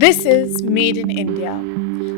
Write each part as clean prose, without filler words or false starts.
This is Made in India,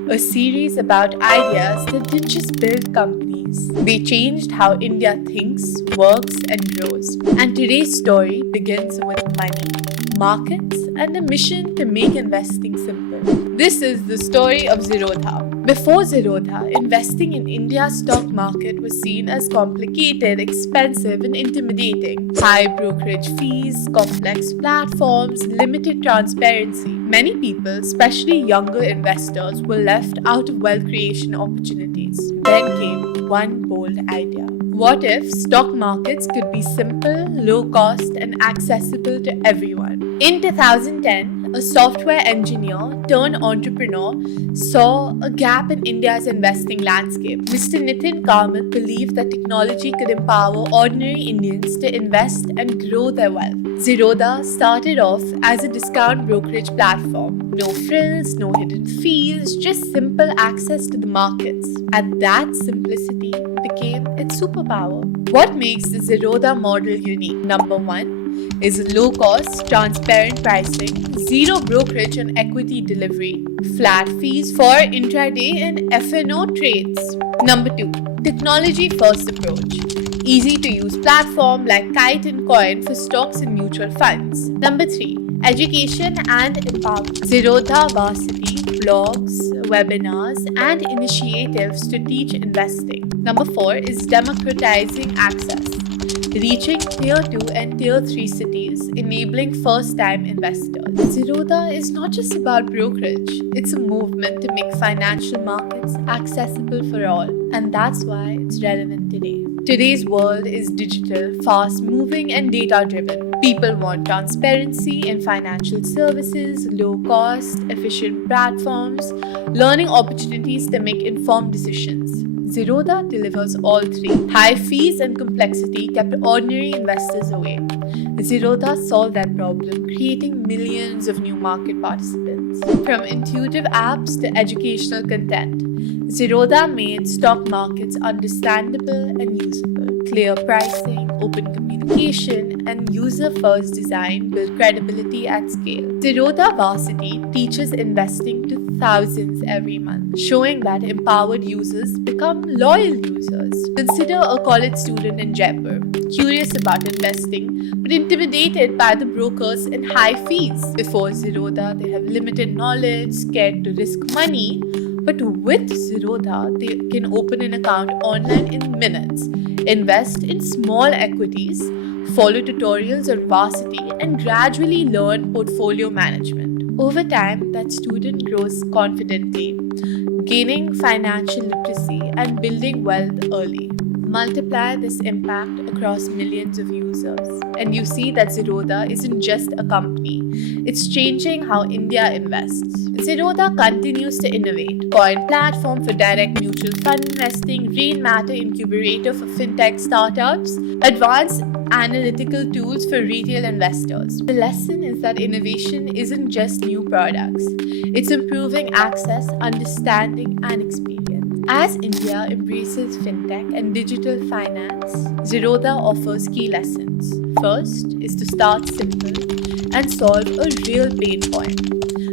a series about ideas that didn't just build companies, they changed how India thinks, works, and grows. And today's story begins with money, markets, and a mission to make investing simple. This is the story of Zerodha. Before Zerodha, investing in India's stock market was seen as complicated, expensive, and intimidating. High brokerage fees, complex platforms, limited transparency. Many people, especially younger investors, were left out of wealth creation opportunities. Then came one bold idea. What if stock markets could be simple, low cost, and accessible to everyone? In 2010, a software engineer turned entrepreneur saw a gap in India's investing landscape. Mr. Nitin Kamath believed that technology could empower ordinary Indians to invest and grow their wealth. Zerodha started off as a discount brokerage platform. No frills, no hidden fees, just simple access to the markets. And that simplicity became its superpower. What makes the Zerodha model unique? Number one is low cost, transparent pricing, zero brokerage and equity delivery, flat fees for intraday and F&O trades. Number two, technology first approach. Easy to use platform like Kite and Coin for stocks and mutual funds. Number three, education and empowerment. Zerodha Varsity, blogs, webinars, and initiatives to teach investing. Number four is democratizing access. Reaching Tier 2 and Tier 3 cities, enabling first-time investors. Zerodha is not just about brokerage, it's a movement to make financial markets accessible for all. And that's why it's relevant today. Today's world is digital, fast-moving, and data-driven. People want transparency in financial services, low-cost, efficient platforms, learning opportunities to make informed decisions. Zerodha delivers all three. High fees and complexity kept ordinary investors away. Zerodha solved that problem, creating millions of new market participants. From intuitive apps to educational content, Zerodha made stock markets understandable and usable. Clear pricing, open communication, and user-first design build credibility at scale. Zerodha Varsity teaches investing to thousands every month, showing that empowered users become loyal users. Consider a college student in Jaipur, curious about investing, but intimidated by the brokers and high fees. Before Zerodha, they have limited knowledge, scared to risk money, but with Zerodha, they can open an account online in minutes, invest in small equities, follow tutorials on Varsity, and gradually learn portfolio management. Over time, that student grows confidently, gaining financial literacy and building wealth early. Multiply this impact across millions of users, and you see that Zerodha isn't just a company, it's changing how India invests. Zerodha continues to innovate. Coin platform for direct mutual fund investing, Rain Matter incubator for fintech startups, advanced analytical tools for retail investors. The lesson is that innovation isn't just new products, it's improving access, understanding, and experience. As India embraces fintech and digital finance, Zerodha offers key lessons. First is to start simple and solve a real pain point.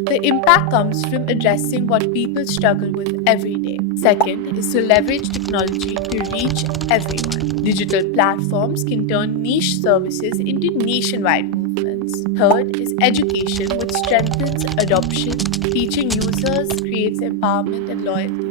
The impact comes from addressing what people struggle with every day. Second is to leverage technology to reach everyone. Digital platforms can turn niche services into nationwide movements. Third is education, which strengthens adoption. Teaching users creates empowerment and loyalty.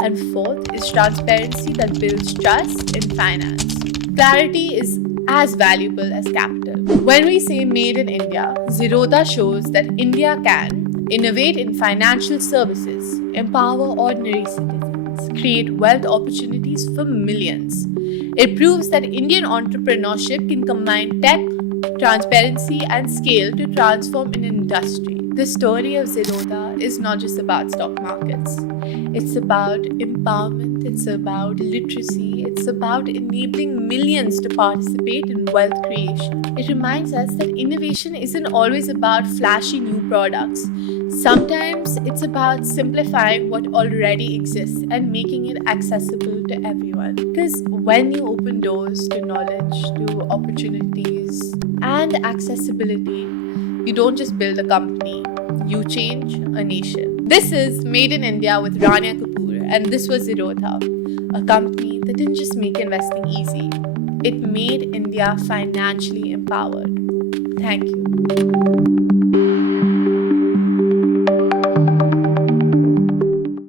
And fourth is transparency that builds trust in finance. Clarity is as valuable as capital. When we say Made in India, Zerodha shows that India can innovate in financial services, empower ordinary citizens, create wealth opportunities for millions. It proves that Indian entrepreneurship can combine tech, transparency, and scale to transform an industry. The story of Zerodha is not just about stock markets. It's about empowerment, it's about literacy, it's about enabling millions to participate in wealth creation. It reminds us that innovation isn't always about flashy new products. Sometimes it's about simplifying what already exists and making it accessible to everyone. Because when you open doors to knowledge, to opportunities, and accessibility, you don't just build a company, you change a nation. This is Made in India with Rania Kapoor, and this was Zerodha, a company that didn't just make investing easy, it made India financially empowered. Thank you.